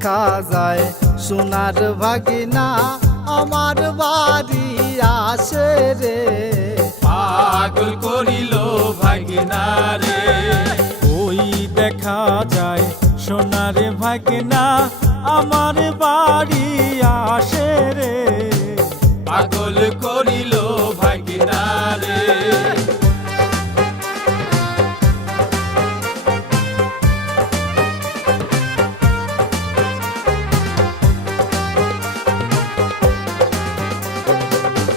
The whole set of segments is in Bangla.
দেখা যায় সোনার ভাগিনা আমার বাড়ি আসে রে। পাগল করিল ভাগিনা রে। ওই দেখা যায় সোনার ভাগিনা আমার বাড়ি আসে রে। পাগল করিল ভাগিনা রে।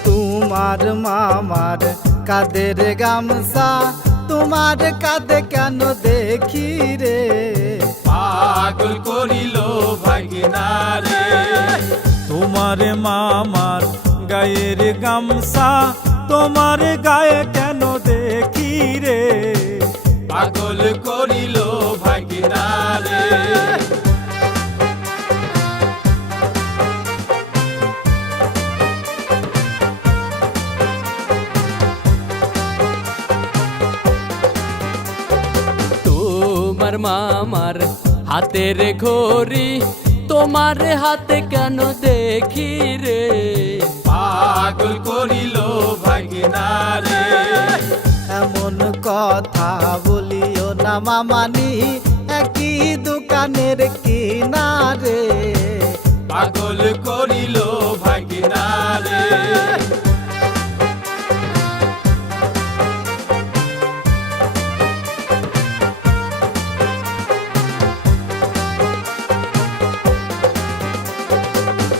তোমার মামার কাদের গামছা তোমার কাঁধে কেন দেখি রে। পাগল করিল ভাগিনা রে। তোমার মামার গায়ের গামছা তোমার গায়ে কেন দেখি রে। পাগল করিল ভাগিনা রে। তোমার মামার হাতের ঘড়ি তোমার হাতে কেন দেখি রে। পাগল করিল ভাগিনা রে। এমন কথা বলিও না মামানি একই দোকানের কিনারে। পাগল করিল ভাগিনা রে।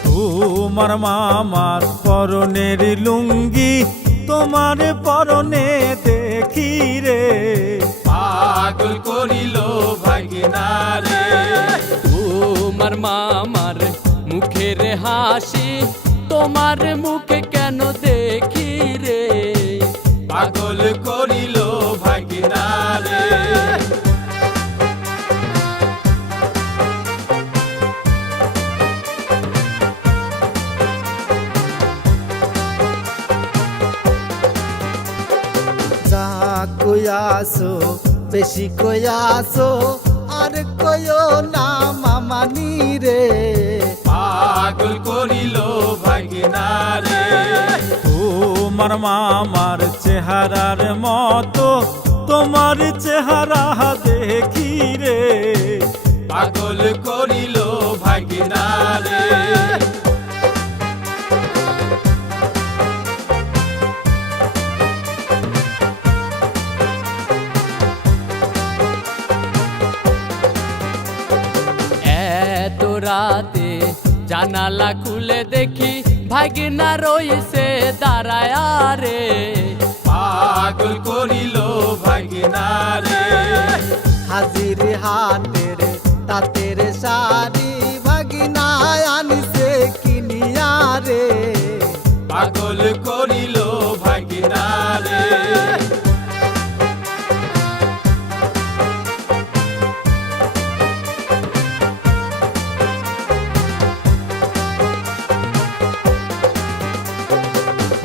তোমার মামার পরনের লুঙ্গি তোমার পরনে দেখি রে। পাগল করিল ভাগিনা রে। তোমার মামার মুখের হাসি তোমার মুখে কেন দেখি রে। পাগল করিল ভাগিনা রে। যা কইয়াছো বেশি কইয়াছো আর কইও না মামানি রে। পাগল করিল ভাগিনা রে। তোমার মামার চেহারার মতো তোমার চেহারা দেখি রে। পাগল করিল ভাগিনা রে। এত রাতে জানালা খুলে দেখি ভাগিনা রইছে দাঁড়ায় রে। পাগল করিল ভাগিনা রে। হাজির হাটের তাঁতের শাড়ি ভাগিনা আনিছে কিনিয়া রে। পাগল করিল ভাগিনা রে।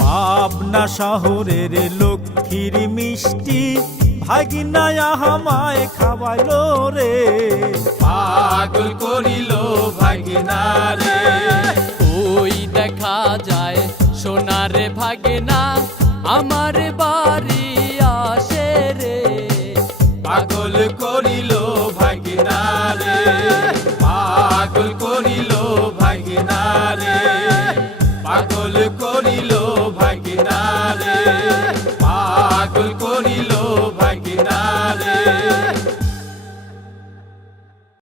পাবনা শহরের লক্ষ্মীর মিষ্টি ভাগিনা আমায় খাওয়াইলো রে। পাগল করিল ভাগিনা রে। ওই দেখা যায় সোনার ভাগিনা আমার বাড়ি